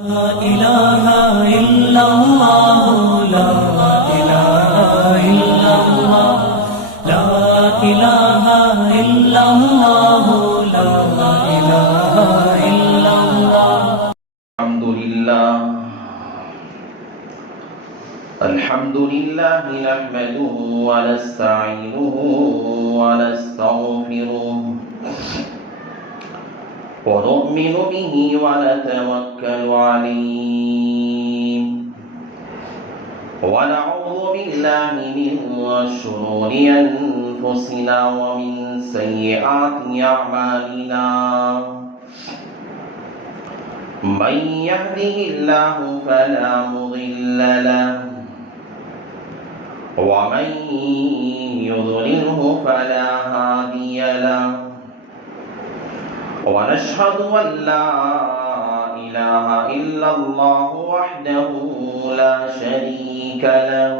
لا إله إلا الله لا إله إلا الله لا إله إلا الله لا إله إلا الله الحمد لله نحمده ونستعينه ونستغفره ونؤمن به ونتوكل عليه ونعوذ بالله من شرور أنفسنا ومن سيئات أعمالنا من يهده الله فلا مضل له ومن يضلله فلا هادي له ونشهد أن لا إله إلا الله وحده لا شريك له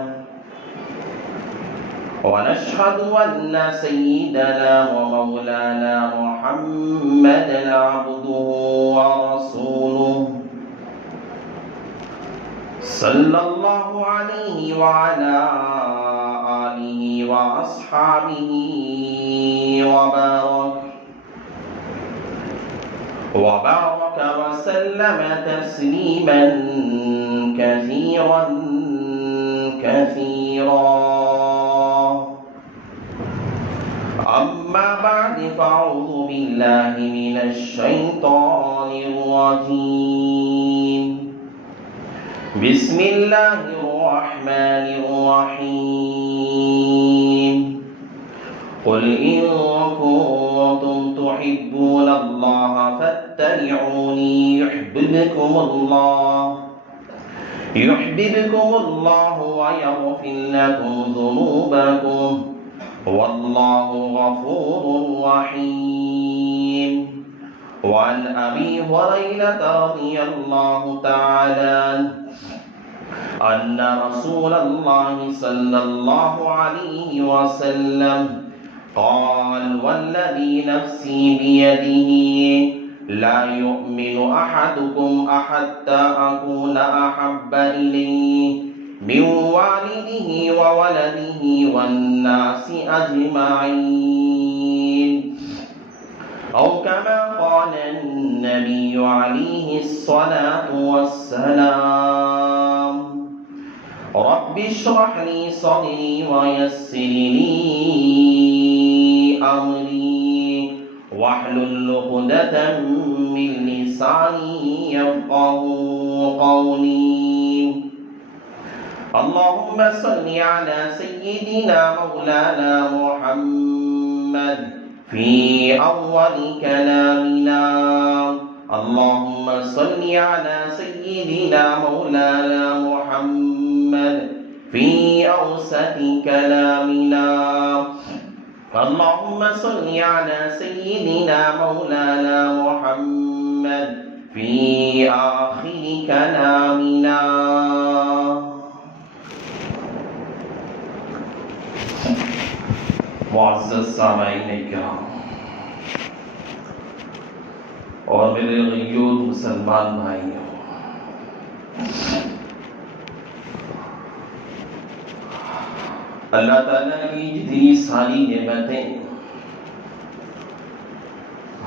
ونشهد أن سيدنا ومولانا محمدا عبده ورسوله صلى الله عليه وعلى آله وأصحابه وبارك وسلم تسليما كثيرا أما بعد فأعوذ بالله من الشيطان الرجيم بسم الله الرحمن الرحيم قل إن كنتم تحبون الله فاتبعوني يحببكم الله ويغفر لكم ذنوبكم والله غفور رحيم وعن أبي هريرة رضي الله تعالى عنه أن رسول الله صلى الله عليه وسلم قال والذي نفسي بيده لا يؤمن أحدكم حتى أكون أحب إليه من والده وولده والناس أجمعين أو كما قال النبي عليه الصلاة والسلام رب اشرح لي صدري ويسر لي أمري واحلل عقدة من لساني يفقهوا قولي اللهم صل على سيدنا مولانا محمد في أول كلامنا اللهم صل على سيدنا مولانا محمد في أوسط كلامنا اللهم صل على سيدنا مولانا محمد في آخر كلامنا معزز سامعین کرام اور میرے غیور مسلمان بھائیوں، اللہ تعالیٰ کی جتنی ساری نعمتیں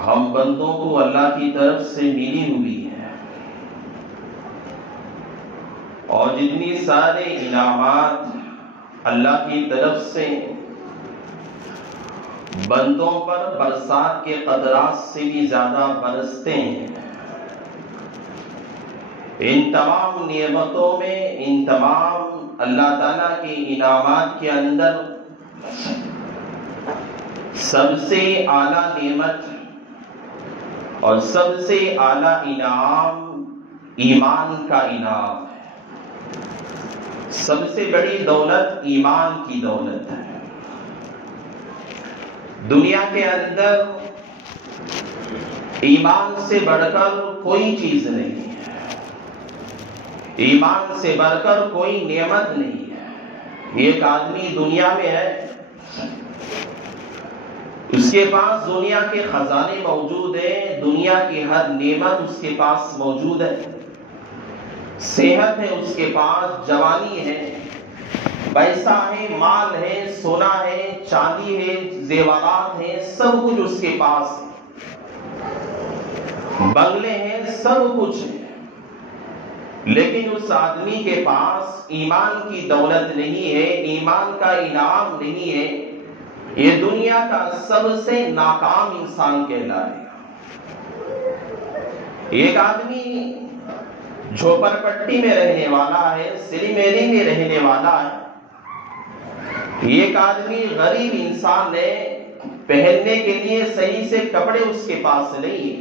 ہم بندوں کو اللہ کی طرف سے ملی ہوئی ہیں اور جتنی سارے انعامات اللہ کی طرف سے بندوں پر برسات کے قطرات سے بھی زیادہ برستے ہیں، ان تمام نعمتوں میں، ان تمام اللہ تعالیٰ کے انعامات کے اندر سب سے اعلیٰ نعمت اور سب سے اعلیٰ انعام ایمان کا انعام ہے۔ سب سے بڑی دولت ایمان کی دولت ہے۔ دنیا کے اندر ایمان سے بڑھ کر کوئی چیز نہیں ہے، ایمان سے بڑھ کر کوئی نعمت نہیں ہے۔ ایک آدمی دنیا میں ہے، اس کے پاس دنیا کے خزانے موجود ہیں، دنیا کی ہر نعمت اس کے پاس موجود ہے، صحت ہے اس کے پاس، جوانی ہے، پیسہ ہے، مال ہے، سونا ہے، چاندی ہے، زیورات ہیں، سب کچھ اس کے پاس ہے، بنگلے ہیں، سب کچھ ہے، لیکن اس آدمی کے پاس ایمان کی دولت نہیں ہے، ایمان کا انعام نہیں ہے، یہ دنیا کا سب سے ناکام انسان کہلائے گا۔ ایک آدمی جھوپڑ پٹی میں رہنے والا ہے، سری میری میں رہنے والا ہے، ایک آدمی غریب انسان ہے، پہننے کے لیے صحیح سے کپڑے اس کے پاس نہیں ہے،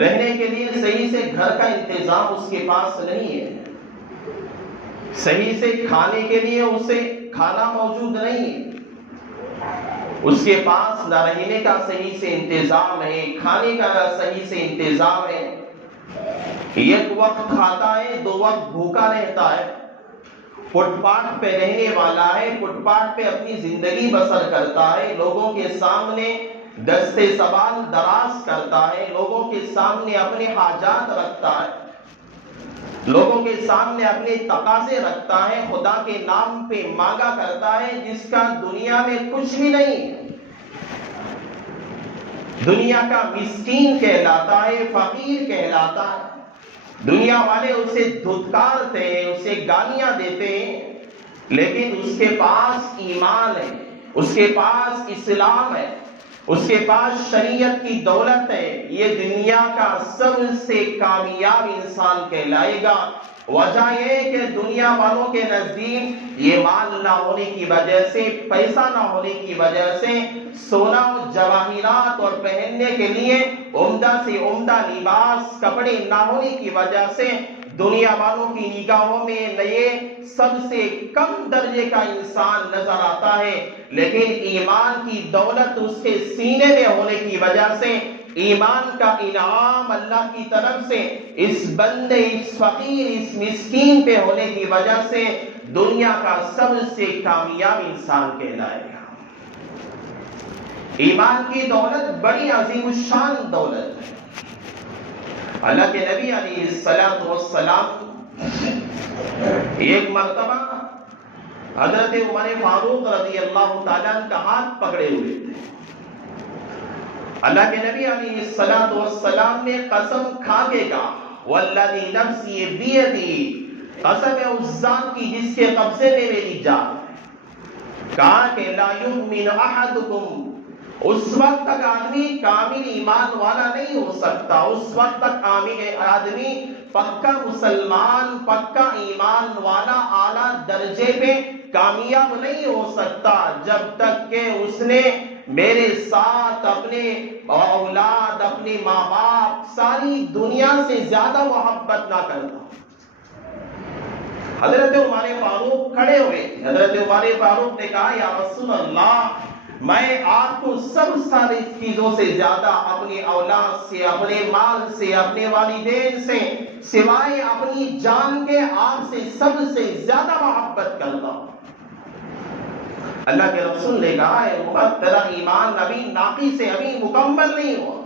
رہنے کے لیے صحیح سے گھر کا انتظام اس کے پاس نہیں ہے، صحیح سے کھانے کے لیے اسے کھانا موجود نہیں ہے، اس کے پاس نہ رہنے کا صحیح سے انتظام ہے، کھانے کا صحیح سے انتظام ہے، ایک وقت کھاتا ہے، 2 وقت بھوکا رہتا ہے، فٹ پاتھ پہ رہنے والا ہے، فٹ پاتھ پہ اپنی زندگی بسر کرتا ہے، لوگوں کے سامنے دستے سوال دراز کرتا ہے، لوگوں کے سامنے اپنے حاجات رکھتا ہے، لوگوں کے سامنے اپنے تقاضے رکھتا ہے، خدا کے نام پہ مانگا کرتا ہے، جس کا دنیا میں کچھ بھی نہیں ہے، دنیا کا مسکین کہلاتا ہے، فقیر کہلاتا ہے، دنیا والے اسے دھتکارتے ہیں، اسے گالیاں دیتے ہیں، لیکن اس کے پاس ایمان ہے، اس کے پاس اسلام ہے، اس کے پاس شریعت کی دولت ہے، یہ دنیا کا سب سے کامیاب انسان کہلائے گا۔ وجہ یہ کہ دنیا والوں کے نزدیک یہ مال نہ ہونے کی وجہ سے، پیسہ نہ ہونے کی وجہ سے، سونا و جواہرات اور پہننے کے لیے عمدہ سے عمدہ لباس کپڑے نہ ہونے کی وجہ سے دنیا والوں کی نگاہوں میں نئے سب سے کم درجے کا انسان نظر آتا ہے، لیکن ایمان کی دولت اس کے سینے میں ہونے کی وجہ سے، ایمان کا انعام اللہ کی طرف سے اس بندے، اس فقیر، اس مسکین پہ ہونے کی وجہ سے دنیا کا سب سے کامیاب انسان کہلائے گا۔ ایمان کی دولت بڑی عظیم الشان دولت ہے۔ اللہ کے نبی علیہ السلام ایک مرتبہ حضرت عمر فاروق رضی اللہ تعالیٰ کا ہاتھ پکڑے ہوئے تھے، اللہ کے نبی علیہ السلام نے قسم کھا کے کہا، والذی نفسی بیدی، قسم ہے اس ذات کی جس کے قبضے میں میری جان ہے، کہا کہ لا یؤمن احدکم، اس وقت تک آدمی کامل ایمان والا نہیں ہو سکتا، اس وقت تک آدمی پکا مسلمان، پکا ایمان والا، اعلیٰ درجے پہ کامیاب نہیں ہو سکتا جب تک کہ اس نے میرے ساتھ اپنے اولاد، اپنے ماں باپ، ساری دنیا سے زیادہ محبت نہ کرتا۔ حضرت عمر فاروق کھڑے ہوئے، حضرت عمر فاروق نے کہا، یا رسول اللہ، میں آپ کو سب ساری چیزوں سے زیادہ اپنی اولاد سے، اپنے مال سے، اپنے والدین سے، سوائے اپنی جان کے آپ سے سب سے زیادہ محبت کرتا ہوں۔ اللہ کے رسول نے کہا، اے عمر، تیرا ایمان ابھی ناقص ہے، ابھی مکمل نہیں ہوا۔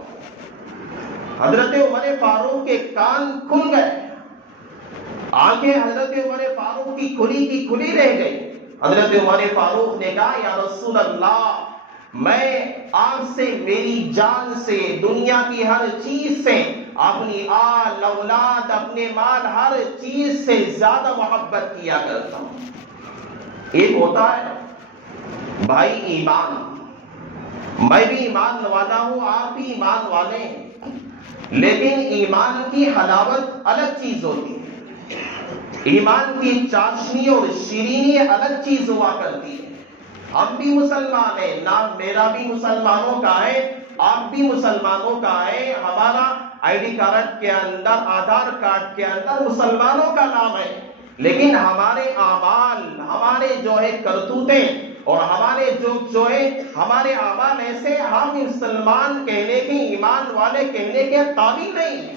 حضرت عمر فاروق کے کان کھل گئے، آنکھیں حضرت عمر فاروق کی کھلی رہ گئی۔ حضرت عمر فاروق نے کہا، یا رسول اللہ، میں آپ سے میری جان سے، دنیا کی ہر چیز سے، اپنی آل اولاد، اپنے مال، ہر چیز سے زیادہ محبت کیا کرتا ہوں۔ ایک ہوتا ہے بھائی ایمان، میں بھی ایمان والا ہوں، آپ بھی ایمان والے ہیں، لیکن ایمان کی حلاوت الگ چیز ہوتی ہے، ایمان کی چاشنی اور شیرینی الگ چیز ہوا کرتی ہے۔ ہم بھی مسلمان ہیں، نام میرا بھی مسلمانوں کا ہے، آپ بھی مسلمانوں کا ہے، ہمارا آئی ڈی کارڈ کے اندر، آدھار کارڈ کے اندر مسلمانوں کا نام ہے، لیکن ہمارے اعمال، ہمارے جو ہے کرتوتیں اور ہمارے جو ہے ہمارے اعمال ایسے ہم مسلمان کہنے کے، ایمان والے کہنے کے قابل نہیں ہیں،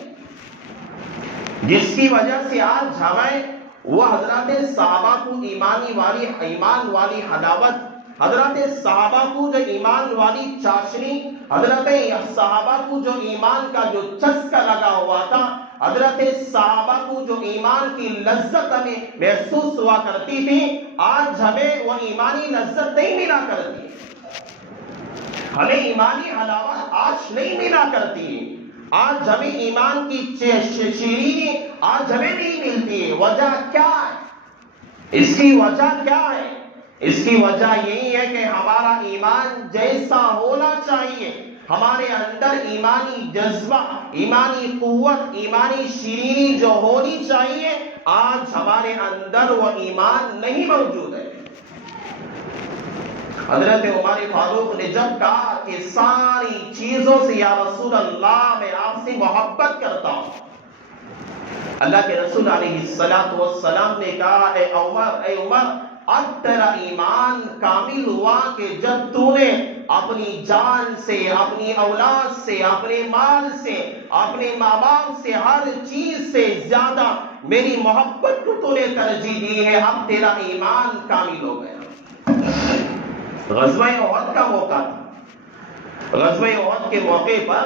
جس کی وجہ سے آج ہمیں وہ حضرات صحابہ کو ایمان والی حلاوت، حضرات صحابہ کو جو ایمان والی چاشنی، حضرت صحابہ کو جو ایمان کا جو چسکا لگا ہوا تھا، حضرت صحابہ کو جو ایمان کی لذت ہمیں محسوس ہوا کرتی تھی، آج ہمیں وہ ایمانی لذت نہیں ملا کرتی، ہمیں ایمانی حلاوت آج نہیں ملا کرتی، آج ہمیں ایمان کی شیرینی آج ہمیں نہیں ملتی ہے۔ وجہ کیا ہے؟ اس کی وجہ کیا ہے؟ اس کی وجہ یہی ہے کہ ہمارا ایمان جیسا ہونا چاہیے، ہمارے اندر ایمانی جذبہ، ایمانی قوت، ایمانی شیرینی جو ہونی چاہیے، آج ہمارے اندر وہ ایمان نہیں موجود ہے۔ حضرت عمر فاروق نے جب کہا کہ ساری چیزوں سے یا رسول اللہ میں آپ سے محبت کرتا ہوں، اللہ کے رسول علیہ السلام نے کہا اے عمر اب تیرا ایمان کامل ہوا کہ جب تو نے اپنی جان سے، اپنی اولاد سے، اپنے مال سے، اپنے ماں باپ سے، ہر چیز سے زیادہ میری محبت کو تو نے ترجیح دی ہے، اب تیرا ایمان کامل ہو گیا۔ غزوہ احد کا موقع تھا، غزوہ احد کے موقع پر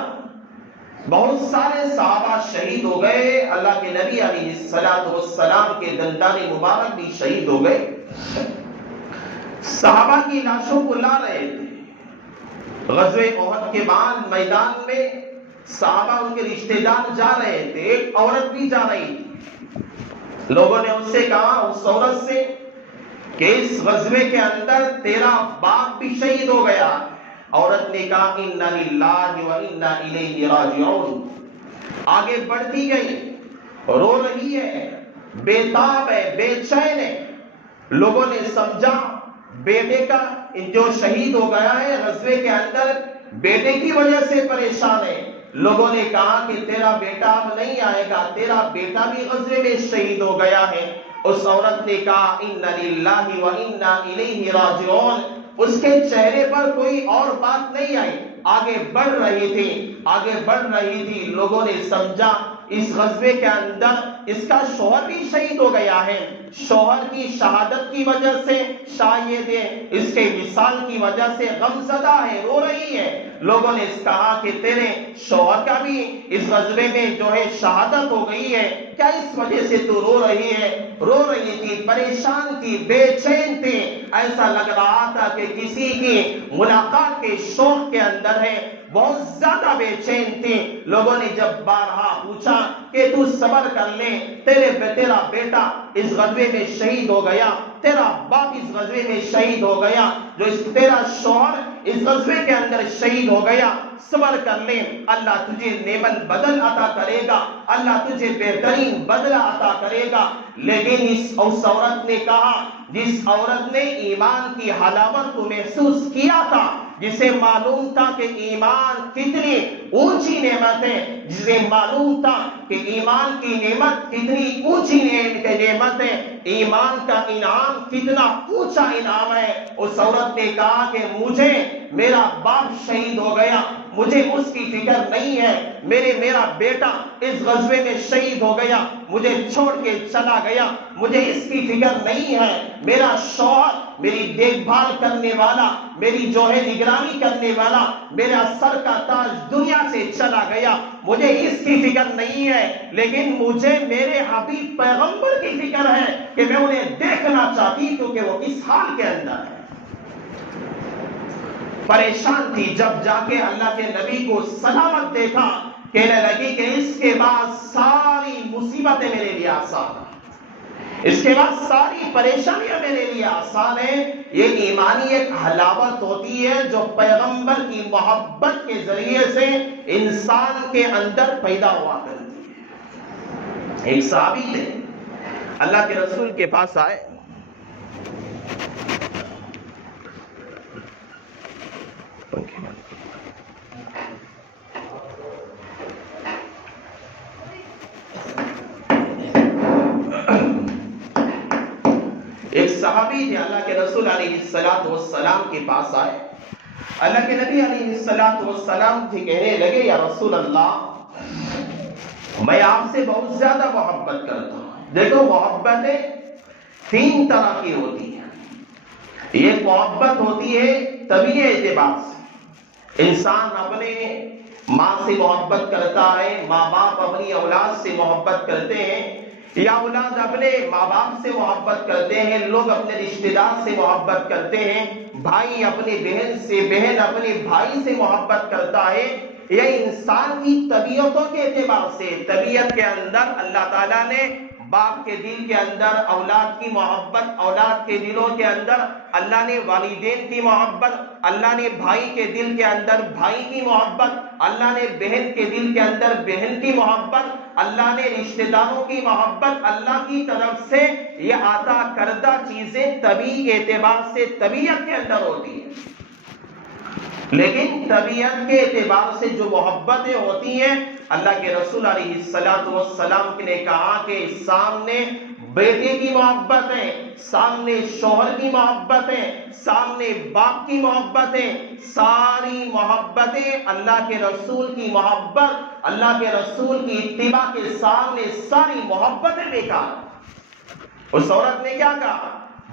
بہت سارے صحابہ شہید ہو گئے، اللہ کے نبی علیہ السلام کے دندان مبارک بھی شہید ہو گئے۔ صحابہ کی لاشوں کو لا رہے تھے، غزوہ احد کے بعد میدان میں صحابہ ان کے رشتہ دار جا رہے تھے، ایک عورت بھی جا رہی تھی۔ لوگوں نے ان سے کہا، اس عورت سے، کہ اس غزوے کے اندر تیرا باپ بھی شہید ہو گیا۔ عورت نے کہا انا للہ و انا الیہ راجعون۔ آگے بڑھتی گئی، رو رہی ہے، بےتاب ہے، بے چین ہے۔ لوگوں نے سمجھا بیٹے کا جو شہید ہو گیا ہے غزوے کے اندر، بیٹے کی وجہ سے پریشان ہے۔ لوگوں نے کہا کہ تیرا بیٹا اب نہیں آئے گا، تیرا بیٹا بھی غزوے میں شہید ہو گیا ہے۔ اس عورت نے کہا انا للہ و انا الیہ راجعون۔ اس کے چہرے پر کوئی اور بات نہیں آئی، آگے بڑھ رہی تھی، آگے بڑھ رہی تھی۔ لوگوں نے سمجھا اس غزوے کے اندر اس کا شوہر بھی شہید ہو گیا ہے، شوہر کی شہادت کی وجہ سے شاید اس کے وصال کی وجہ سے غم زدہ ہے، رو رہی ہے۔ لوگوں نے کہا کہ تیرے شوہر کا بھی اس غزوے میں جو ہے شہادت ہو گئی ہے، کیا اس وجہ سے تو رو رہی ہے؟ رو رہی تھی، پریشان تھی، بے چین تھی، ایسا لگ رہا تھا کہ کسی کی ملاقات کے شوق کے اندر ہے، بہت زیادہ بے چین تھی۔ لوگوں نے جب بارہا پوچھا کہ تو صبر کر لے، تیرا بیٹا اس غزوے میں شہید ہو گیا، تیرا باپ اس غزوے میں شہید ہو گیا، جو تیرا شوہر اس غزوے کے اندر شہید ہو گیا، صبر کر لے، اللہ تجھے نعمت بدل عطا کرے گا، اللہ تجھے بہترین بدلہ عطا کرے گا۔ لیکن اس عورت نے کہا، جس عورت نے ایمان کی حلاوت کو محسوس کیا تھا، جسے معلوم تھا کہ ایمان کتنی اونچی نعمت ہے، جسے معلوم تھا کہ ایمان کی نعمت کتنی اونچی نعمت ہے، ایمان کا انعام کتنا اونچا انعام ہے، اس عورت نے کہا کہ مجھے میرا باپ شہید ہو گیا، مجھے اس کی فکر نہیں ہے، میرا بیٹا اس غزوے میں شہید ہو گیا، مجھے چھوڑ کے چلا گیا، مجھے اس کی فکر نہیں ہے، میرا شوہر میری دیکھ بھال کرنے والا، میری جو ہے نگرانی کرنے والا، میرا سر کا تاج دنیا سے چلا گیا، مجھے اس کی فکر نہیں ہے، لیکن مجھے میرے حبیب پیغمبر کی فکر ہے کہ میں انہیں دیکھنا چاہتی ہوں کہ وہ کس حال کے اندر ہے۔ پریشان تھی، جب جا کے اللہ کے نبی کو سلامت دیکھا، کہنے لگی کہ اس کے بعد ساری مصیبتیں میرے لیے آسان ہیں، اس کے بعد ساری پریشانیاں میرے لیے آسان ہیں۔ یہ ایمانی ایک حلاوت ہوتی ہے جو پیغمبر کی محبت کے ذریعے سے انسان کے اندر پیدا ہوا کرتی ہے۔ ایک صحابی تھے، اللہ کے رسول کے پاس آئے، ایک صحابی تھے، اللہ کے رسول علیہ السلام کے پاس آئے، اللہ کے نبی علیہ السلام سے کہنے لگے یا رسول اللہ، میں آپ سے بہت زیادہ محبت کرتا ہوں۔ دیکھو محبتیں تین طرح کی ہوتی ہیں، ایک محبت ہوتی ہے طبیعی اعتبار سے، انسان اپنے ماں سے محبت کرتا ہے، ماں باپ اپنی اولاد سے محبت کرتے ہیں، یا اولاد اپنے ماں باپ سے محبت کرتے ہیں، لوگ اپنے رشتہ دار سے محبت کرتے ہیں، بھائی اپنی بہن سے، بہن اپنے بھائی سے محبت کرتا ہے، یہ انسان کی طبیعتوں کے اعتبار سے، طبیعت کے اندر اللہ تعالیٰ نے باپ کے دل کے اندر اولاد کی محبت، اولاد کے دلوں کے اندر اللہ نے والدین کی محبت، اللہ نے بھائی کے دل کے اندر بھائی کی محبت، اللہ نے بہن کے دل کے اندر بہن کی محبت، اللہ نے رشتہ داروں کی محبت، اللہ کی طرف سے یہ عطا کردہ چیزیں طبیعی اعتبار سے طبیعت کے اندر ہوتی ہیں، لیکن طبیعت کے اعتبار سے جو محبتیں ہوتی ہیں، اللہ کے رسول علیہ السلام نے کہا کہ سامنے بیٹے کی محبتیں، سامنے شوہر کی محبتیں، سامنے باپ کی محبتیں، ساری محبتیں اللہ کے رسول کی محبت، اللہ کے رسول کی اتباع کے سامنے ساری محبتیں بیکار۔ اس عورت نے کیا کہا؟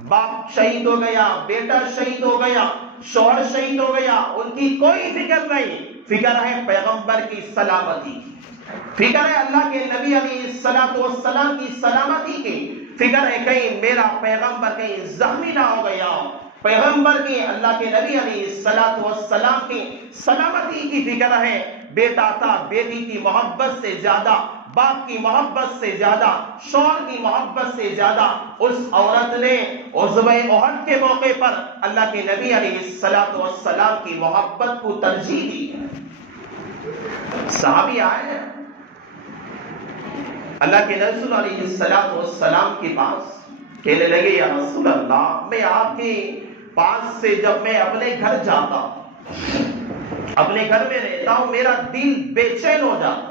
باپ شہید ہو گیا، بیٹا شہید ہو گیا، شوہر شہید ہو گیا، ان کی کوئی فکر نہیں، فکر ہے پیغمبر کی سلامتی کی، فکر ہے اللہ کے نبی علیہ السلام کی سلامتی کی، فکر ہے کہیں میرا پیغمبر کہیں زخمی نہ ہو گیا، پیغمبر کی، اللہ کے نبی علیہ السلام کی سلامتی کی فکر ہے۔ بیٹا تھا، بیٹی کی محبت سے زیادہ، باپ کی محبت سے زیادہ، شوہر کی محبت سے زیادہ اس عورت نے غزوہ احد کے موقع پر اللہ کے نبی علیہ السلام کی محبت کو ترجیح دی۔ صحابی آئے اللہ کے رسول علیہ السلام کے پاس، کہنے لگے یا رسول اللہ، میں آپ کے پاس سے جب میں اپنے گھر جاتا ہوں، اپنے گھر میں رہتا ہوں، میرا دل بے چین ہو جاتا ہے،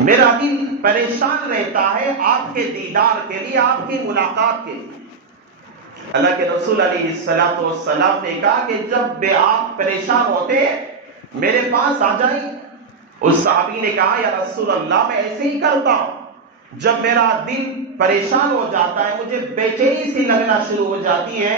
میرا دل پریشان رہتا ہے آپ کے دیدار کے لیے، آپ کی ملاقات کے لیے۔ اللہ کے رسول علیہ السلام نے کہا کہ جب آپ پریشان ہوتے میرے پاس آ جائیں۔ اس صحابی نے کہا یا رسول اللہ، میں ایسے ہی کرتا ہوں، جب میرا دل پریشان ہو جاتا ہے، مجھے بے چینی سی لگنا شروع ہو جاتی ہے،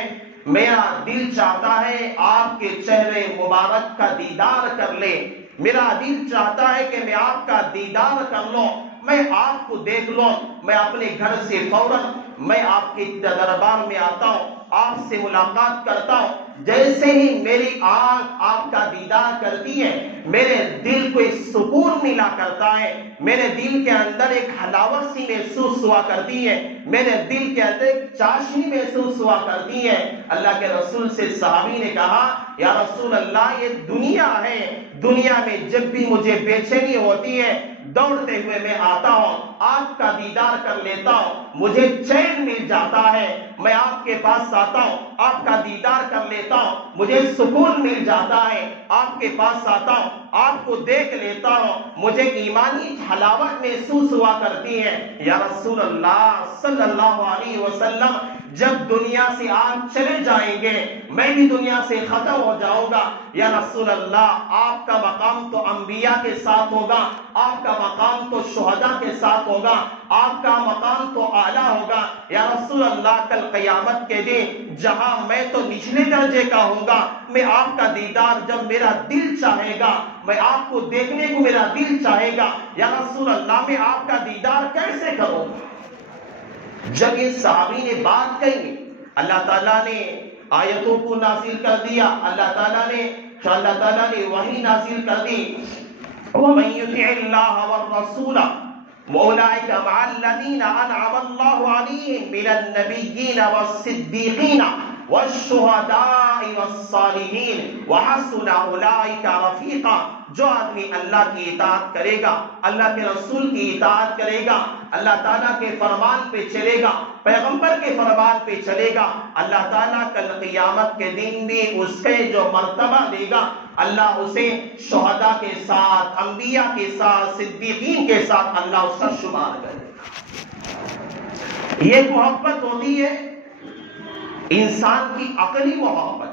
میرا دل چاہتا ہے آپ کے چہرے مبارک کا دیدار کر لے، میرا دل چاہتا ہے کہ میں آپ کا دیدار کر لوں، میں آپ کو دیکھ لوں، میں اپنے گھر سے فوراً میں آپ کے دربار میں آتا ہوں، آپ سے ملاقات کرتا ہوں۔ جیسے ہی میری آنکھ آپ کا دیدار کرتی ہے، میرے دل کو ایک سکون ملا کرتا ہے، میرے دل کے اندر ایک حلاوت سی محسوس ہوا کرتی ہے، میرے دل کے اندر ایک چاشنی محسوس ہوا کرتی ہے۔ اللہ کے رسول سے صحابی نے کہا یا رسول اللہ، یہ دنیا ہے، دنیا میں جب بھی مجھے بے چینی ہوتی ہے، دوڑتے ہوئے میں آتا ہوں، آپ کا دیدار کر لیتا ہوں، مجھے چین مل جاتا ہے، میں آپ کے پاس آتا ہوں، آپ کا دیدار کر لیتا ہوں، مجھے سکون مل جاتا ہے، آپ کے پاس آتا ہوں، آپ کو دیکھ لیتا ہوں، مجھے ایمانی حلاوت محسوس ہوا کرتی ہے۔ یا رسول اللہ صلی اللہ علیہ وسلم، جب دنیا سے آپ چلے جائیں گے، میں بھی دنیا سے ختم ہو جاؤں گا، یا رسول اللہ آپ کا مقام تو انبیاء کے ساتھ ہوگا، آپ کا مقام تو شہداء کے ساتھ ہوگا، آپ کا مقام تو اعلیٰ ہوگا، یا رسول اللہ کل قیامت کے دن جہاں میں تو نچلے درجے کا ہوں گا، میں آپ کا دیدار جب میرا دل چاہے گا، میں آپ کو دیکھنے کو میرا دل چاہے گا، یا رسول اللہ میں آپ کا دیدار کیسے کروں؟ جب یہ صحابی نے بات کہی، اللہ تعالیٰ نے آیتوں کو نازل کر دیا، اللہ تعالیٰ نے وحی نازل کر دی، وَمَن يُطِعِ اللَّهَ وَالرَّسُولَ وَأُولَٰئِكَ مَعَ الَّذِينَ أَنْعَمَ اللَّهُ عَلَيْهِم مِّنَ النَّبِيِّينَ وَالصِّدِّيقِينَ وَالشُّهَدَاءِ وَالصَّالِحِينَ وَحَسُنَ أُولَٰئِكَ رَفِيقًا۔ جو آدمی اللہ کی اطاعت کرے گا، اللہ کے رسول کی اطاعت کرے گا، اللہ تعالیٰ کے فرمان پہ چلے گا، پیغمبر کے فرمان پہ چلے گا، اللہ تعالیٰ کل قیامت کے دن بھی اس کے جو مرتبہ دے گا، اللہ اسے شہداء کے ساتھ، انبیاء کے ساتھ، صدیقین کے ساتھ اللہ اس کا شمار کرے گا۔ یہ ایک محبت ہوتی ہے انسان کی عقلی محبت،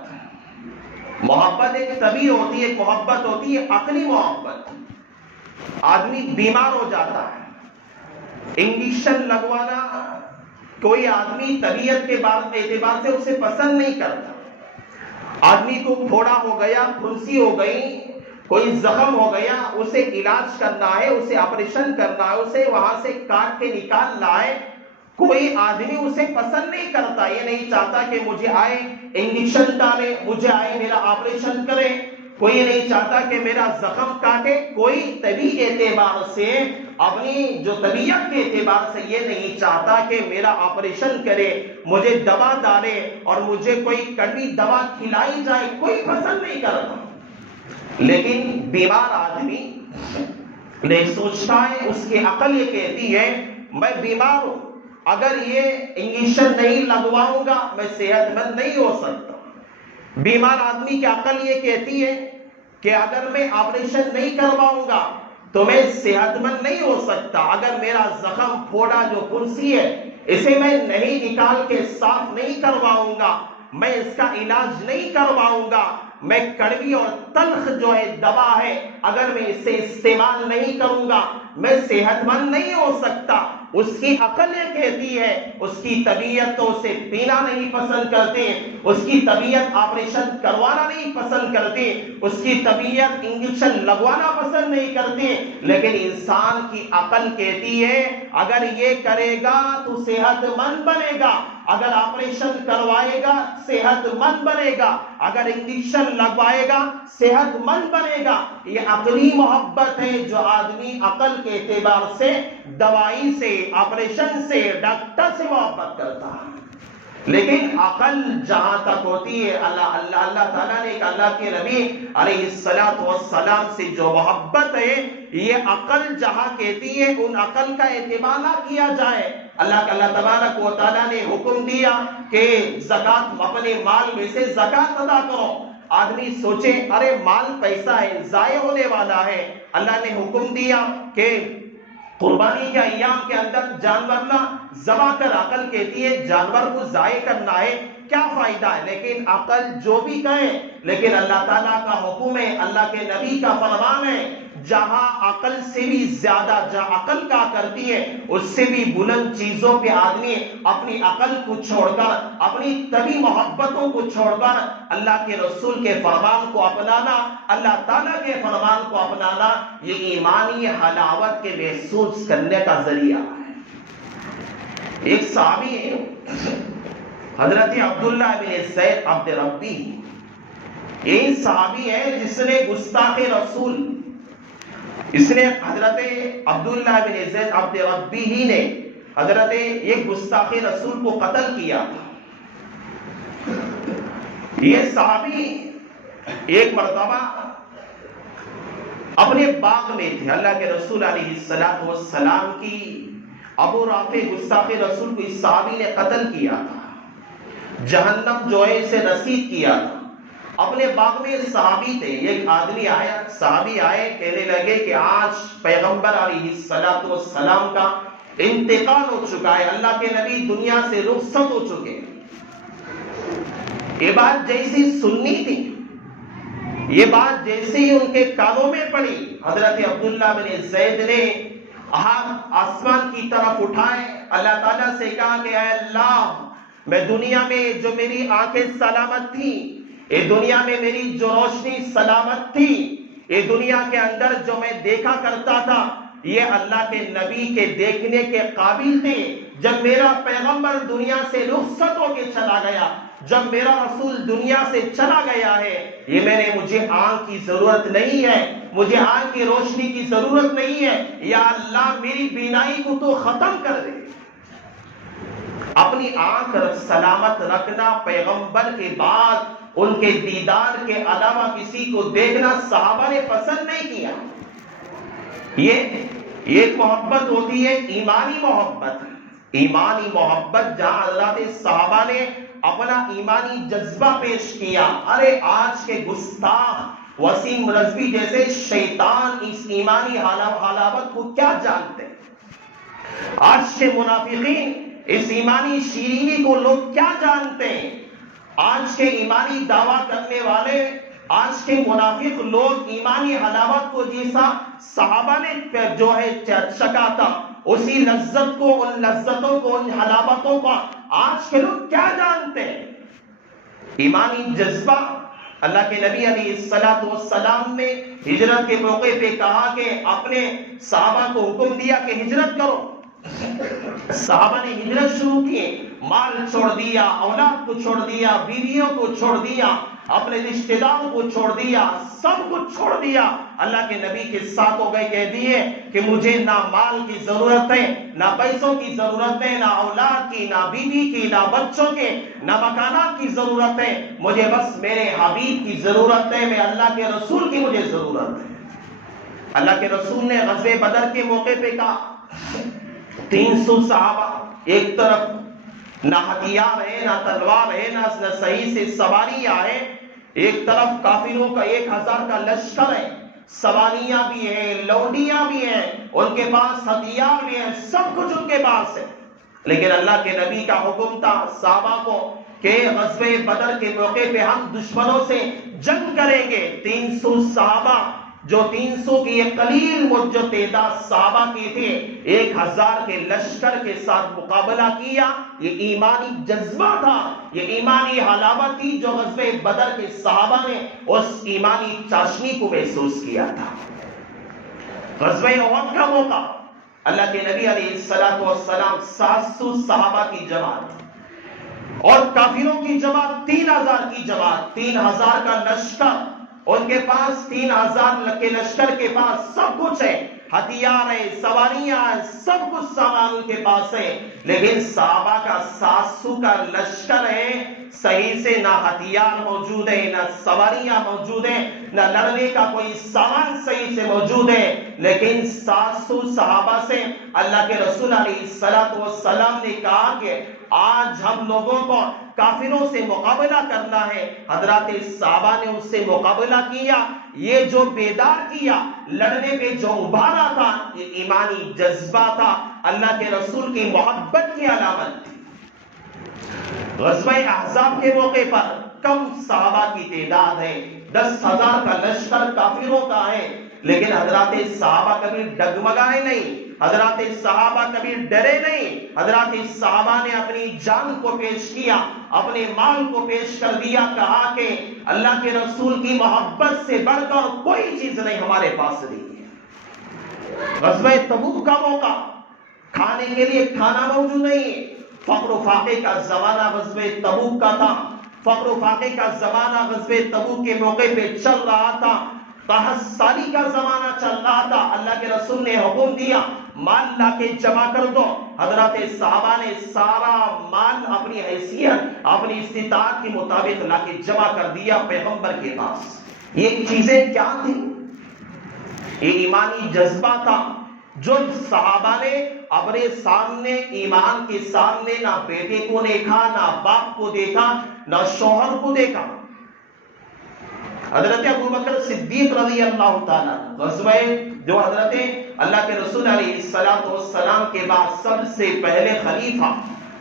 محبت ایک طبیعی ہوتی ہے، ایک محبت ہوتی ہے عقلی محبت۔ آدمی بیمار ہو جاتا ہے، انجیکشن لگوانا کوئی آدمی طبیعت کے اعتبار سے اسے پسند نہیں کرتا، آدمی کو پھوڑا ہو گیا، کھنسی ہو گئی، کوئی زخم ہو گیا، اسے علاج کرنا ہے، اسے آپریشن کرنا ہے، اسے وہاں سے کاٹ کے نکالنا ہے، کوئی آدمی اسے پسند نہیں کرتا، یہ نہیں چاہتا کہ مجھے آئے انجیکشن ڈالے، مجھے آئے میرا آپریشن کرے، کوئی نہیں چاہتا کہ میرا زخم کاٹے، کوئی طبی اعتبار سے، اپنی جو طبیعت کے اعتبار سے یہ نہیں چاہتا کہ میرا آپریشن کرے، مجھے دوا ڈالے اور مجھے کوئی کڑوی دوا کھلائی جائے، کوئی پسند نہیں کرتا۔ لیکن بیمار آدمی نہیں سوچتا ہے، اس کی عقل یہ کہتی ہے میں بیمار ہوں، اگر یہ انجیکشن نہیں لگواؤں گا میں صحت مند نہیں ہو سکتا۔ بیمار آدمی کی عقل یہ کہتی ہے کہ اگر میں آپریشن نہیں کرواؤں گا تو میں صحت مند نہیں ہو سکتا، اگر میرا زخم پھوڑا جو پھنسی ہے اسے میں نہیں نکال کے صاف نہیں کرواؤں گا، میں اس کا علاج نہیں کرواؤں گا، میں کڑوی اور تلخ جو ہے دوا ہے اگر میں اسے استعمال نہیں کروں گا میں صحت مند نہیں ہو سکتا۔ اس کی عقل یہ کہتی ہے، اس کی طبیعت تو اسے پینا نہیں پسند کرتی، اس کی طبیعت آپریشن کروانا نہیں پسند کرتی، اس کی طبیعت انجیکشن لگوانا پسند نہیں کرتی، لیکن انسان کی عقل کہتی ہے اگر یہ کرے گا تو صحت مند بنے گا، اگر آپریشن کروائے گا صحت مند بنے گا، اگر انجیکشن لگوائے گا صحت مند بنے گا۔ یہ عقلی محبت ہے جو آدمی عقل کے اعتبار سے دوائی سے، آپریشن سے، ڈاکٹر سے محبت کرتا ہے۔ لیکن عقل جہاں تک ہوتی ہے، اللہ تعالیٰ نے اللہ کے نبی علیہ السلام سے جو محبت ہے، یہ عقل جہاں کہتی ہے ان عقل کا اعتبار نہ کیا جائے۔ اللہ تبارک و تعالیٰ نے حکم دیا کہ زکوٰۃ اپنے مال میں سے زکوٰۃ ادا کرو۔ آدمی سوچے ارے مال پیسہ ہے ضائع ہونے والا ہے، اللہ نے حکم دیا کہ قربانی کے ایام کے اندر جانور نہ ذبح کر، عقل کہتی ہے جانور کو ضائع کرنا ہے کیا فائدہ ہے، لیکن عقل جو بھی کہے، لیکن اللہ تعالیٰ کا حکم ہے، اللہ کے نبی کا فرمان ہے، جہاں عقل سے بھی زیادہ، جہاں عقل کا کرتی ہے اس سے بھی بلند چیزوں پہ آدمی اپنی عقل کو چھوڑ کر، اپنی طبی محبتوں کو چھوڑ کر اللہ کے رسول کے فرمان کو اپنانا، اللہ تعالیٰ کے فرمان کو اپنانا، یہ ایمانی حلاوت کے محسوس کرنے کا ذریعہ ہے۔ ایک صحابی ہے حضرت عبداللہ بن زید عبد ربی، یہ صحابی ہے جس نے گستاخ رسول، اس نے حضرت عبداللہ بن زید عبد ربی ہی نے حضرت ایک گستاخ رسول کو قتل کیا تھا۔ یہ صحابی ایک مرتبہ اپنے باغ میں تھے، اللہ کے رسول علیہ السلام کی ابو رافع گستاخ رسول کو اس صحابی نے قتل کیا تھا، جہنم جو ہے اسے رسید کیا تھا۔ اپنے باغ میں صحابی تھے، ایک آدمی آیا، صحابی آئے، کہنے لگے کہ آج پیغمبر علیہ السلام کا انتقال ہو چکا ہے، اللہ کے نبی دنیا سے رخصت ہو چکے۔ یہ بات جیسی سننی تھی، یہ بات جیسے ہی ان کے کانوں میں پڑی، حضرت عبداللہ بن زید نے ہاتھ آسمان کی طرف اٹھائے، اللہ تعالیٰ سے کہا کہ اے اللہ، میں دنیا میں جو میری آنکھیں سلامت تھی، یہ دنیا میں میری جو روشنی سلامت تھی، یہ دنیا کے اندر جو میں دیکھا کرتا تھا، یہ اللہ کے نبی کے دیکھنے کے قابل تھے۔ جب میرا پیغمبر دنیا سے رخصت ہو کے چلا گیا، جب میرا رسول دنیا سے چلا گیا ہے، یہ مجھے آنکھ کی ضرورت نہیں ہے، مجھے آنکھ کی روشنی کی ضرورت نہیں ہے، یا اللہ میری بینائی کو تو ختم کر دے۔ اپنی آنکھ سلامت رکھنا، پیغمبر کے بعد ان کے دیدار کے علاوہ کسی کو دیکھنا صحابہ نے پسند نہیں کیا۔ یہ ایک محبت ہوتی ہے ایمانی محبت، ایمانی محبت جہاں حضرات صحابہ نے اپنا ایمانی جذبہ پیش کیا۔ ارے آج کے گستاخ وسیم رضوی جیسے شیطان اس ایمانی حلاوت کو کیا جانتے ہیں؟ آج کے منافقین اس ایمانی شیرینی کو لوگ کیا جانتے ہیں؟ آج کے ایمانی دعویٰ کرنے والے، آج کے منافق لوگ ایمانی حلاوت کو جیسا صحابہ نے جو ہے چکا تھا، اسی لذت کو، ان لذتوں کو، ان حلاوتوں کو آج کے لوگ کیا جانتے ہیں؟ ایمانی جذبہ اللہ کے نبی علیہ السلام نے ہجرت کے موقع پہ کہا کہ اپنے صحابہ کو حکم دیا کہ ہجرت کرو. صحابہ نے ہجرت شروع کی، مال چھوڑ دیا، اولاد کو چھوڑ دیا، بیویوں کو چھوڑ دیا، اپنے رشتہ داروں کو چھوڑ دیا، سب کچھ چھوڑ دیا. اللہ کے نبی کے ساتھ ہو گئے، کہہ دیے کہ مجھے نہ مال کی ضرورت ہے، نہ پیسوں کی ضرورت ہے، نہ اولاد کی، نہ بیوی کی، نہ بچوں کے، نہ مکانات کی ضرورت ہے، مجھے بس میرے حبیب کی ضرورت ہے، میں اللہ کے رسول کی مجھے ضرورت ہے. اللہ کے رسول نے غزوہ بدر کے موقع پہ کہا 300 صحابہ ایک طرف، نہ ہتھیار ہے، نہ تلوار ہے، نہ صحیح سے سواریاں ہے، ایک طرف کافروں کا 1000 کا لشکر ہے، سواریاں بھی ہیں، لوڈیاں بھی ہیں، ان کے پاس ہتھیار بھی ہیں، سب کچھ ان کے پاس ہے. لیکن اللہ کے نبی کا حکم تھا صحابہ کو کہ غزوہ بدر کے موقع پہ ہم دشمنوں سے جنگ کریں گے. 300 صحابہ، جو 300 کی یہ قلیل جو تعداد صحابہ کی تھی، 1000 کے لشکر کے ساتھ مقابلہ کیا. یہ ایمانی جذبہ تھا، یہ ایمانی حلاوت تھی جو غزوہ بدر کے صحابہ نے اس ایمانی چاشنی کو محسوس کیا تھا. غزوہ احد کا موقع، اللہ کے نبی علیہ السلام 700 صحابہ کی جماعت اور کافروں کی جماعت 3000 کی جماعت، 3000 کا لشکر، ان کے پاس 3000 کے لشکر کے پاس سب کچھ ہے، ہتھیار ہے، سواریاں ہیں، سب کچھ سامان ان کے پاس ہے. لیکن صحابہ کا 700 کا لشکر ہے، صحیح سے نہ ہتھیار موجود ہے، نہ سواریاں موجود ہیں، نہ لڑنے کا کوئی سامان صحیح سے موجود ہے. لیکن 700 صحابہ سے اللہ کے رسول علیہ السلام نے کہا کہ آج ہم لوگوں کو کافروں سے مقابلہ کرنا ہے. حضرات صحابہ نے اس سے مقابلہ کیا. یہ جو بیدار کیا، لڑنے پہ جو ابھارا تھا، یہ ایمانی جذبہ تھا، اللہ کے رسول کی محبت کی علامت تھی. غزوہ احزاب کے موقع پر کم صحابہ کی تعداد ہے، 10,000 کا لشکر کافروں کا ہے، لیکن حضرات صحابہ کبھی ڈگمگائے نہیں، حضرات صحابہ کبھی ڈرے نہیں. حضرات صحابہ نے اپنی جان کو پیش کیا، اپنے مال کو پیش کر دیا، کہا کہ اللہ کے رسول کی محبت سے بڑھ کر کوئی چیز نہیں ہمارے پاس نہیں ہے. غزوہ تبوک کا موقع، کھانے کے لیے کھانا موجود نہیں، فقر و فاقے کا زمانہ غزوہ تبوک کا تھا. فقر و فاقے کا زمانہ غزوہ تبوک کے موقع پہ چل رہا تھا، قحط سالی کا زمانہ چل رہا تھا. اللہ کے رسول نے حکم دیا مال لا کے جمع کر دو. حضرات صحابہ نے سارا مال اپنی حیثیت، اپنی استطاعت کے مطابق لا کے جمع کر دیا پیغمبر کے پاس. یہ چیزیں کیا تھی؟ یہ ایمانی جذبہ تھا جو صحابہ نے اپنے سامنے، ایمان کے سامنے، نہ بیٹے کو دیکھا، نہ باپ کو دیکھا، نہ شوہر کو دیکھا. حضرت ابو بکر صدیق رضی اللہ تعالیٰ غزوہ جو حضرت اللہ کے رسول علیہ السلام کے بعد سب سے پہلے خلیفہ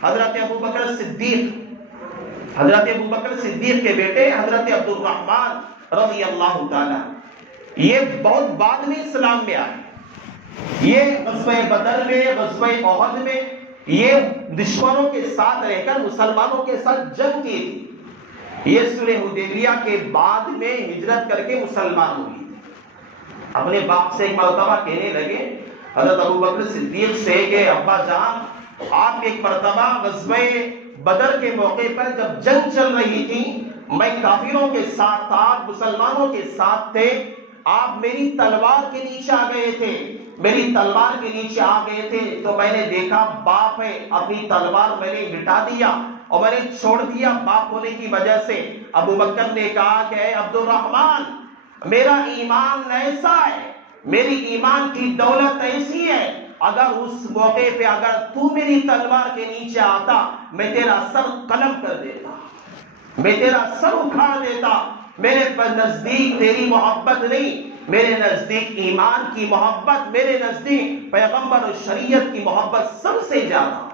حضرت ابو بکر صدیق، حضرت ابو بکر صدیق کے بیٹے حضرت عبد الرحمن رضی اللہ تعالیٰ، یہ بہت بعد میں اسلام میں آئے. یہ غزوہ بدر میں، غزوہ احد میں یہ دشمنوں کے ساتھ رہ کر مسلمانوں کے ساتھ جنگ کی تھی. یہ صلح حدیبیہ کے بعد میں ہجرت کر کے مسلمان ہوئی. اپنے باپ سے ایک مرتبہ کہنے لگے حضرت ابو بکر صدیق سے کہ ابا جان، آپ ایک مرتبہ غزوہ بدر کے موقع پر جب جنگ چل رہی تھی، میں کافروں کے ساتھ تھا، مسلمانوں کے ساتھ تھے، آپ میری تلوار کے نیچے آ گئے تھے، میری تلوار کے نیچے آ گئے تھے تو میں نے دیکھا باپ ہے، اپنی تلوار میں نے مٹا دیا اور میں نے چھوڑ دیا باپ ہونے کی وجہ سے. ابو بکر نے کہا کہ اے عبد الرحمن، میرا ایمان ایسا ہے، میری ایمان کی دولت ایسی ہے، اگر اس موقع پہ اگر تو میری تلوار کے نیچے آتا، میں تیرا سر قلم کر دیتا، میں تیرا سر اکھاڑ دیتا. میرے نزدیک تیری محبت نہیں، میرے نزدیک ایمان کی محبت، میرے نزدیک پیغمبر و شریعت کی محبت سب سے زیادہ.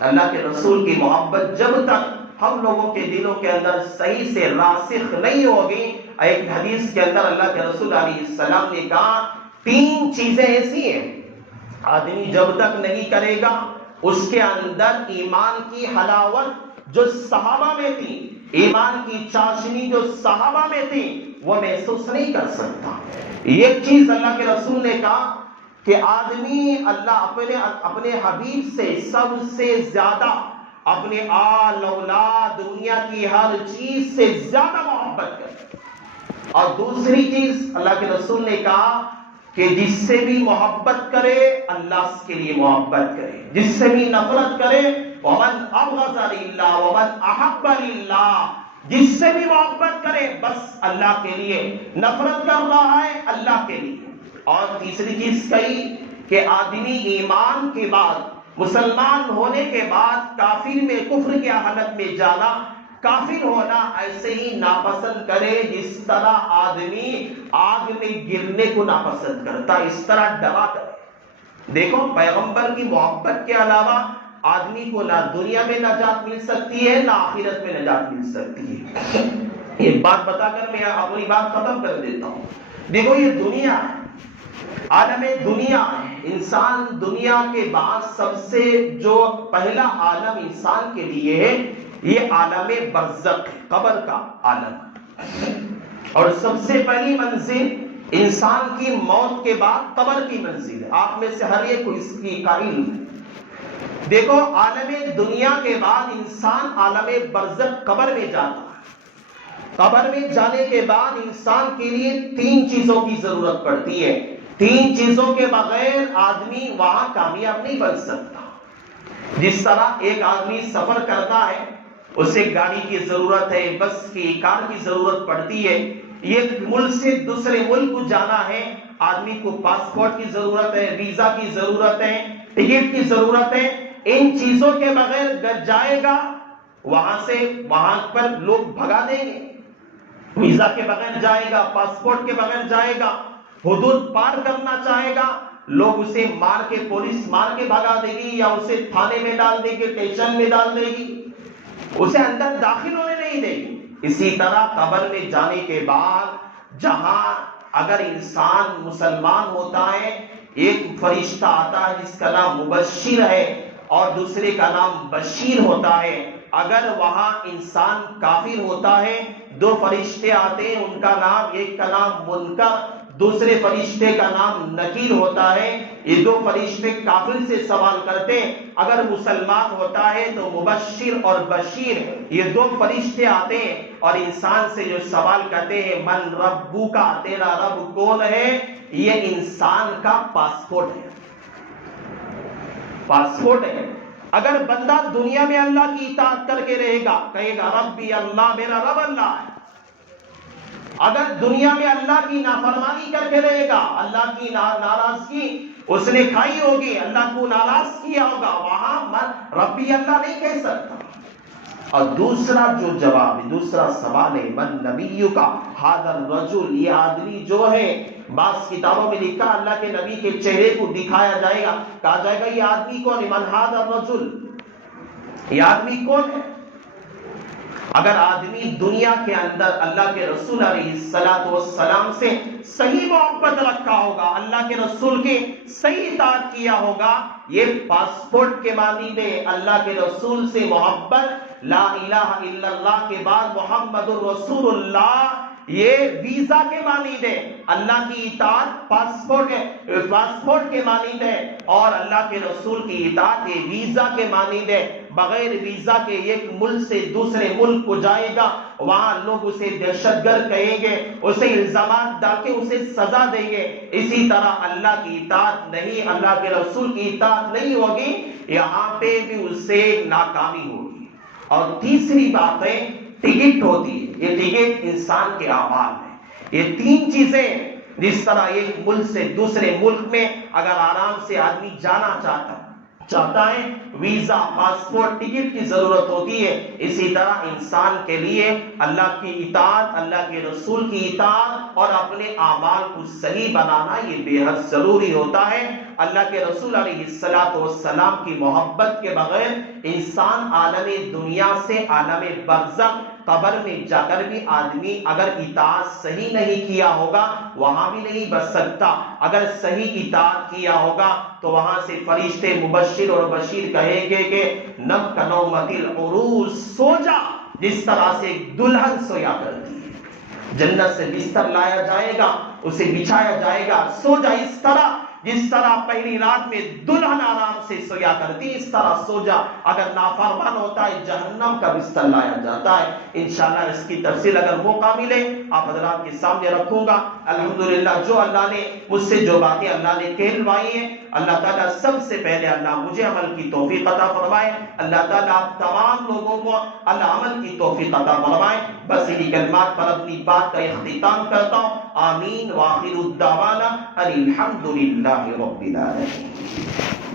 اللہ کے رسول کی محبت جب تک ہم لوگوں کے دلوں کے اندر صحیح سے راسخ نہیں ہوگی. ایک حدیث کے اندر اللہ کے رسول علیہ السلام نے کہا 3 چیزیں ایسی ہیں آدمی جب تک نہیں کرے گا اس کے اندر ایمان کی حلاوت جو صحابہ میں تھی، ایمان کی چاشنی جو صحابہ میں تھی وہ محسوس نہیں کر سکتا. ایک چیز اللہ کے رسول نے کہا کہ آدمی اللہ اپنے حبیب سے سب سے زیادہ اپنے آل اولاد دنیا کی ہر چیز سے زیادہ محبت کرے. اور دوسری چیز اللہ کے رسول نے کہا کہ جس سے بھی محبت کرے اللہ کے لیے محبت کرے, جس سے بھی نفرت کرے ومن ابغض للہ ومن احب للہ, جس سے بھی محبت کرے بس اللہ کے لیے, نفرت کر رہا ہے اللہ کے لیے. اور تیسری چیز کہی کہ آدمی ایمان کے بعد, مسلمان ہونے کے بعد کافر میں, کفر کی حالت میں جانا, کافر ہونا ایسے ہی ناپسند کرے جس طرح آدمی آگ میں گرنے کو ناپسند کرتا, اس طرح ڈرا کرے. دیکھو پیغمبر کی محبت کے علاوہ آدمی کو نہ دنیا میں نجات مل سکتی ہے نہ آخرت میں نجات مل سکتی ہے. ایک بات بتا کر میں اپنی بات ختم کر دیتا ہوں. دیکھو یہ دنیا ہے, عالم دنیا ہے. انسان دنیا کے بعد سب سے جو پہلا عالم انسان کے لیے ہے یہ عالم برزخ, قبر کا عالم. اور سب سے پہلی منزل انسان کی موت کے بعد قبر کی منزل ہے. آپ میں سے ہر ایک کو اس کی قائل ہے. دیکھو عالم دنیا کے بعد انسان عالم برزخ قبر میں جاتا ہے. قبر میں جانے کے بعد انسان کے لیے 3 چیزوں کی ضرورت پڑتی ہے. 3 چیزوں کے بغیر آدمی وہاں کامیاب نہیں بن سکتا. جس طرح ایک آدمی سفر کرتا ہے اسے گاڑی کی ضرورت ہے, بس کی, کار کی ضرورت پڑتی ہے. ایک ملک سے دوسرے ملک کو جانا ہے, آدمی کو پاسپورٹ کی ضرورت ہے, ویزا کی ضرورت ہے, ٹکٹ کی ضرورت ہے. ان چیزوں کے بغیر جائے گا وہاں سے وہاں پر لوگ بھگا دیں گے. ویزا کے بغیر جائے گا, پاسپورٹ کے بغیر جائے گا, حدود پار کرنا چاہے گا, لوگ اسے مار کے, پولیس مار کے بھگا دے گی یا اسے تھانے میں ڈال دے گی, اسٹیشن میں ڈال دے گی, اسے اندر داخل ہونے نہیں دے گی. اسی طرح قبر میں جانے کے بعد جہاں اگر انسان مسلمان ہوتا ہے ایک فرشتہ آتا ہے جس کا نام مبشر ہے اور دوسرے کا نام بشیر ہوتا ہے. اگر وہاں انسان کافر ہوتا ہے 2 فرشتے آتے ہیں, ان کا نام, ایک کا نام منکر, دوسرے فرشتے کا نام نکیر ہوتا ہے. یہ 2 فرشتے کافر سے سوال کرتے ہیں. اگر مسلمان ہوتا ہے تو مبشر اور بشیر, یہ 2 فرشتے آتے ہیں اور انسان سے جو سوال کرتے ہیں من ربو کا, تیرا رب کون ہے, یہ انسان کا پاسپورٹ ہے, پاسپورٹ ہے. اگر بندہ دنیا میں اللہ کی اطاعت کر کے رہے گا, کہے گا ربی اللہ, میرا رب اللہ ہے. اگر دنیا میں اللہ کی نافرمانی کر کے رہے گا, اللہ کی ناراضگی اس نے کھائی ہوگی, اللہ کو ناراض کیا ہوگا, وہاں ربی اللہ نہیں کہہ سکتا. اور دوسرا جو جواب, دوسرا سوال ہے من نبی کا ھذا الرجل, یہ آدمی جو ہے, بعض کتابوں میں لکھا اللہ کے نبی کے چہرے کو دکھایا جائے گا, کہا جائے گا یہ آدمی کون ہے, من ھذا الرجل, یہ آدمی کون ہے. اگر آدمی دنیا کے اندر اللہ کے رسول علیہ الصلوۃ والسلام سے صحیح محبت رکھا ہوگا, اللہ کے رسول کی صحیح اطاعت کیا ہوگا, یہ پاسپورٹ کے مانند ہے. اللہ کے رسول سے محبت, لا الہ الا اللہ کے بعد محمد الرسول اللہ, یہ ویزا کے مانند ہے. اللہ کی اطاعت پاسپورٹ کے مانند ہے اور اللہ کے رسول کی اطاعت یہ ویزا کے مانند ہے. بغیر ویزا کے ایک ملک سے دوسرے ملک کو جائے گا, وہاں لوگ اسے دہشت گرد کہیں گے, اسے الزامات ڈال کے اسے سزا دیں گے. اسی طرح اللہ کی اطاعت نہیں, اللہ کے رسول کی اطاعت نہیں ہوگی, یہاں پہ بھی اسے ناکامی ہوگی. اور تیسری بات ہے ٹکٹ ہوتی ہے. یہ ٹکٹ انسان کے اعمال ہے. یہ 3 چیزیں, جس طرح ایک ملک سے دوسرے ملک میں اگر آرام سے آدمی جانا چاہتا ہے, ویزا, پاسپورٹ, ٹکٹ کی ضرورت ہوتی ہے. اسی طرح انسان کے لیے اللہ کی اطاعت, اللہ کے رسول کی اطاعت اور اپنے اعمال کو صحیح بنانا یہ بے حد ضروری ہوتا ہے. اللہ کے رسول علیہ الصلوۃ والسلام کی محبت کے بغیر انسان عالم دنیا سے عالم برزخ قبر میں جا کر بھی آدمی اگر اطاعت صحیح نہیں کیا ہوگا وہاں بھی نہیں بچ سکتا. اگر صحیح اطاعت کیا ہوگا تو وہاں سے فرشتے مبشر اور بشیر کہیں گے کہ نم کنومت العروس, سو جا, جس طرح سے ایک دلہن سویا کرتی ہے. جنت سے بستر لایا جائے گا، اسے بچھایا جائے گا، سو جا اس طرح جس طرح پہلی رات میں دلہن آرام سے سویا کرتی، اس طرح سو جا. اگر نافرمان ہوتا ہے جہنم کا بستر لایا جاتا ہے. انشاءاللہ اس کی تفصیل اگر موقع ملے آپ حضرات کے سامنے رکھوں گا. الحمدللہ جو اللہ نے مجھ سے جو باتیں اللہ نے کہلوائی ہیں، اللہ تعالیٰ سب سے پہلے اللہ مجھے عمل کی توفیق عطا فرمائے. اللہ تعالیٰ تمام لوگوں کو اللہ عمل کی توفیق عطا فرمائے. بس انہی کلمات پر اپنی بات کا اختتام کرتا ہوں. آمین. وآخر الدعوانا الحمدللہ رب العالمین.